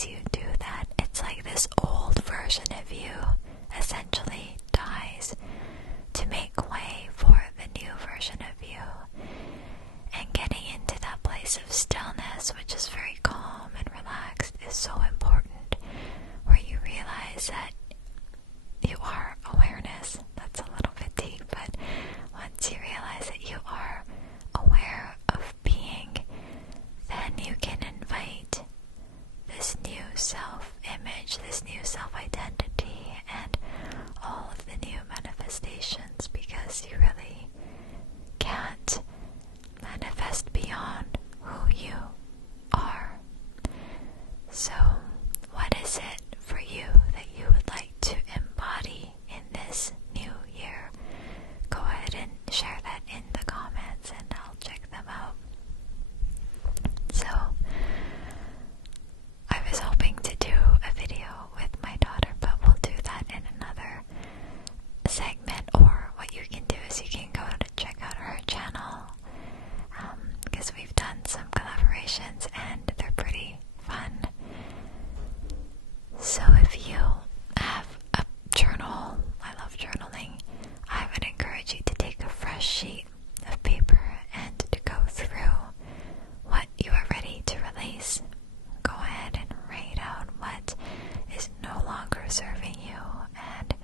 as you do that, it's like this old version of you essentially dies to make way for the new version of you. And getting into that place of stillness, which is very calm and relaxed, is so important, where you realize that you are awareness. That's a little bit deep, but once you realize that you are aware of being, then you can invite this new self-image, this new self-identity, and all of the new manifestations, because you really can't manifest beyond who you are. So, what is it for you that you would like to embody in this new year? Go ahead and share that in the comments and I'll check them out. So, I was hoping to do a video with my daughter, but we'll do that in another segment. Or what you can do is you can go to check out her channel, because we've done some collaborations and they're pretty fun. So if you have a journal, I love journaling, I would encourage you to take a fresh sheet of paper and to go through what you are ready to release. Go ahead and write out what is no longer serving you and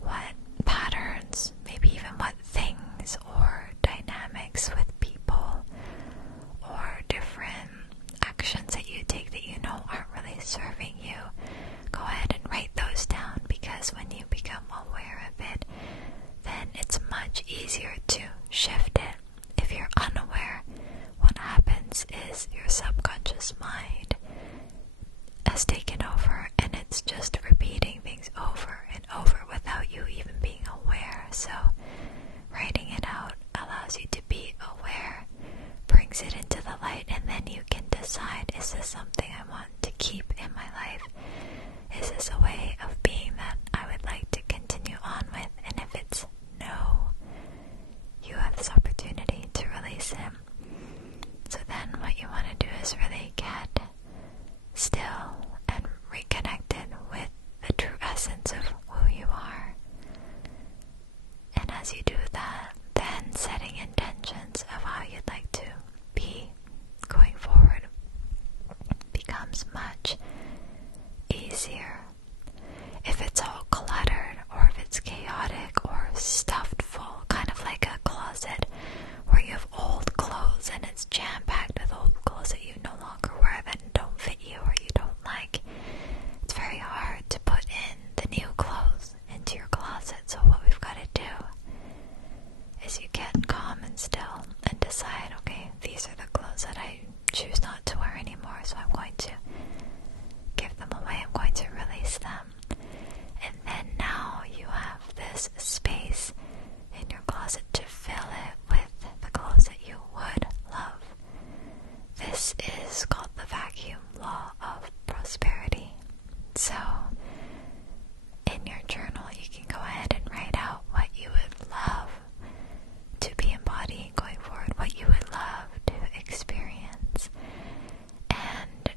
what patterns, maybe even what things or dynamics with people or different actions that you take that you know aren't really serving you. Go ahead and write those down, because when you become aware of it, then it's much easier to shift it. If you're unaware, what happens is your subconscious mind has taken over and it's just repeating things over and over without you even being aware. So writing it out allows you to be aware, brings it into the light, and then you can decide, is this something I want to keep in my life? Is this a way of being that I would like to continue on with? And if it's no, you have this opportunity to release him. So then what you want to do is really get still and reconnected with the true essence of who you are. And as you do that, then setting intentions of how you'd like to be going forward becomes much easier. If it's all cluttered, or if it's chaotic or stuffed full, kind of like a closet where you have old clothes and it's jam-packed with old clothes that you no longer wear, that don't fit you or you don't like, it's very hard to put in the new clothes into your closet. So what we've got to do is you get calm and still and decide, okay, these are the clothes that I choose not to wear anymore, so I'm going to give them away, I'm going to release them. And then now you have this space in your closet to fill it with the clothes that you would love. This is called the vacuum law of prosperity. So in your journal you can go ahead and write out what you would love to be embodying going forward, what you would love to experience. And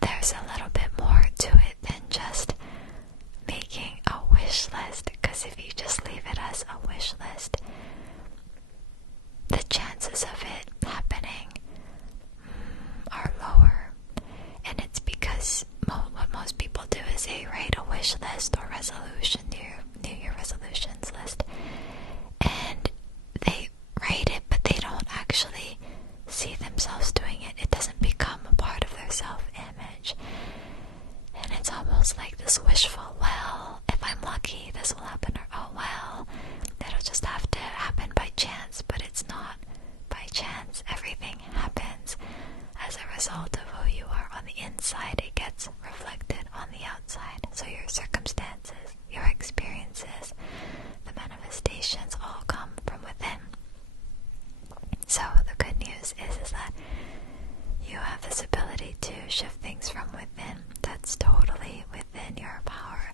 there's a little bit more to it than just making a wish list, because if you just leave it as a wish list, the chances of it happening are lower. And it's because what most people do is they write a wish list or resolution, New Year resolutions list, and they write it, but they don't actually see themselves doing it. It doesn't become a part of their self-image. And it's almost like this wishful, well, if I'm lucky, this will happen, or oh, well, it'll just have to happen by chance. But it's not by chance. Everything happens as a result of who you are on the inside. It gets reflected on the outside. So your circumstances, your experiences, the manifestations all come from within. So the good news is that you have this ability to shift things from within. That's totally within your power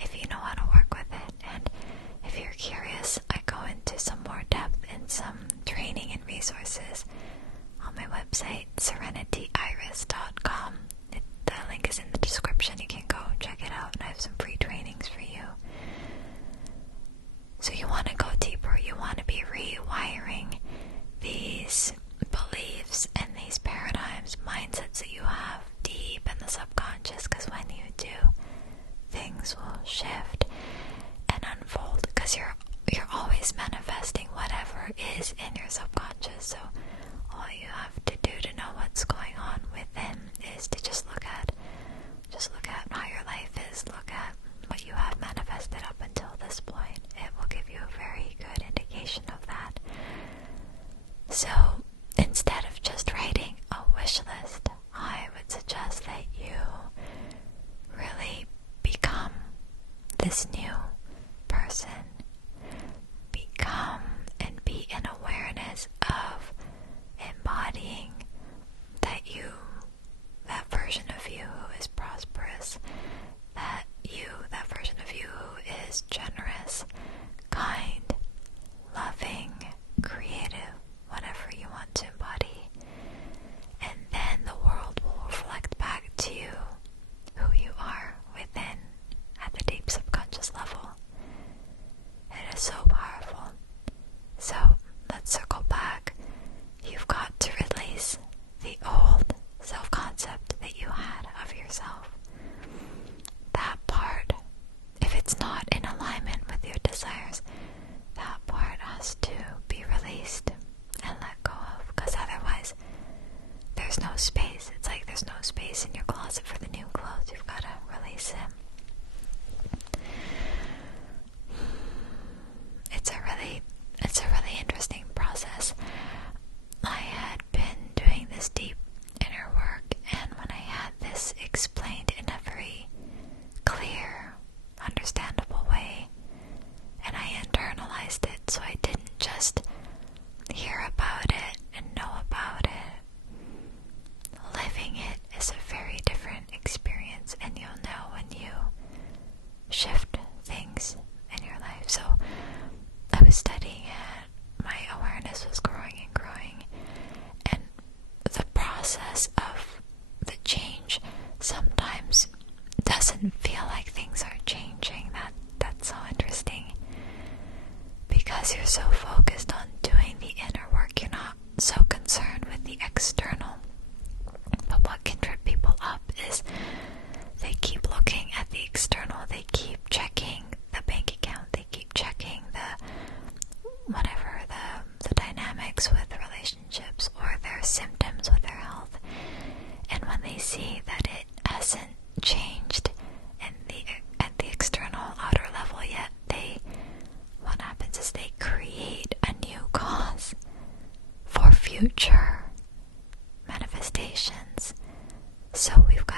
if you know how to work with it. And if you're curious, I go into some more depth in some training and resources on my website, serenityiris.com.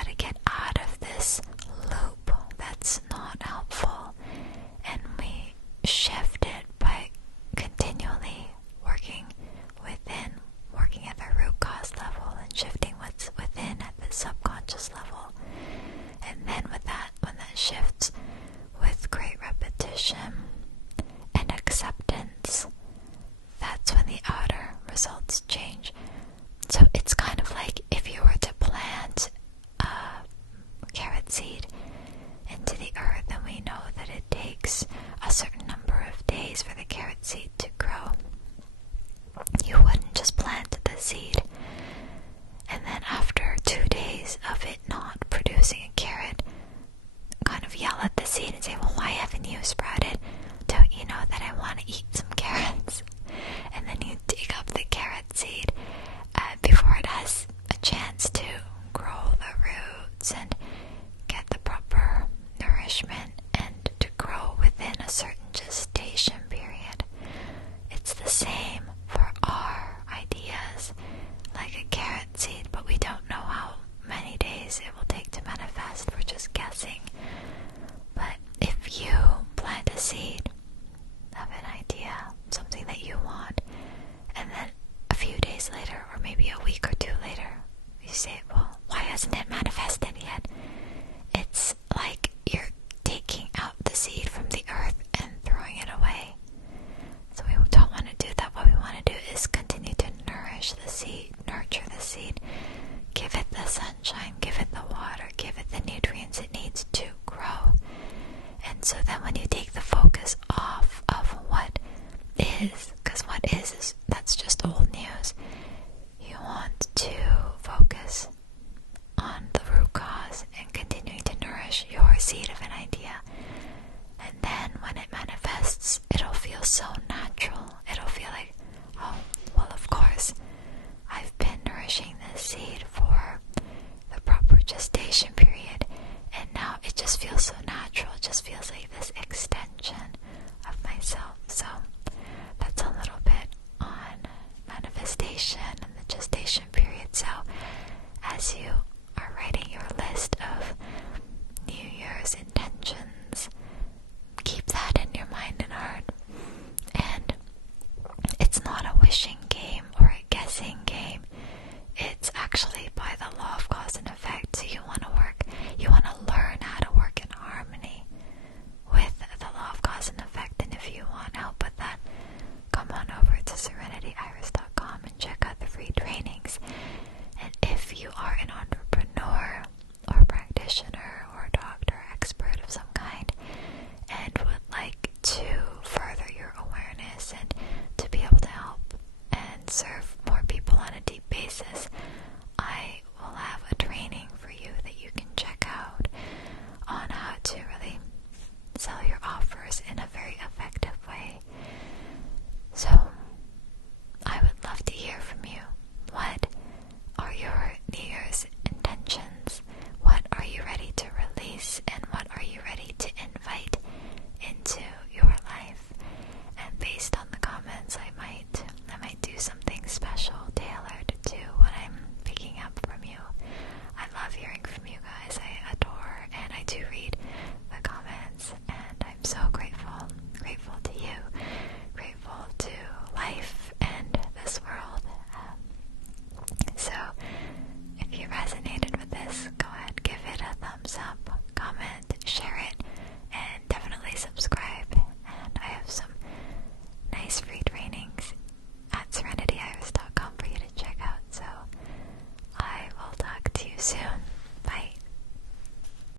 gotta get out of this loop that's not helpful, and we shift it by continually working at the root cause level and shifting what's within at the subconscious level. And then when that shifts with great repetition and acceptance, that's when the outer results change. So it's kind of like if you were to plant a carrot seed into the earth, and we know that it takes a certain number of days for the carrot seed to grow. You wouldn't just plant the seed and then after 2 days of it not producing a carrot, kind of yell at the seed and say, well, why haven't you sprouted? Don't you know that I want to eat some carrots? And then you dig up the carrot seed before it has a chance to grow the roots and get the proper nourishment and to grow within a certain gestation period. It's the same for our ideas, like a carrot seed, but we don't know how many days it will take to manifest. We're just guessing. But if you plant a seed of an idea, something that you want, and then a few days later, or maybe a week or 2 later, you say, well, why hasn't it manifested yet? It's like you're taking out the seed from the earth and throwing it away. So we don't want to do that. What we want to do is continue to nourish the seed, nurture the seed, give it the sunshine, give it the water, give it the nutrients it needs to grow. And so then when you take the focus off of what is, because what is that's just old news, you want to focus on the root cause and continuing to nourish your seed of an idea. And then when it manifests, it'll feel so natural. It'll feel like, oh, well, of course, I've been nourishing this seed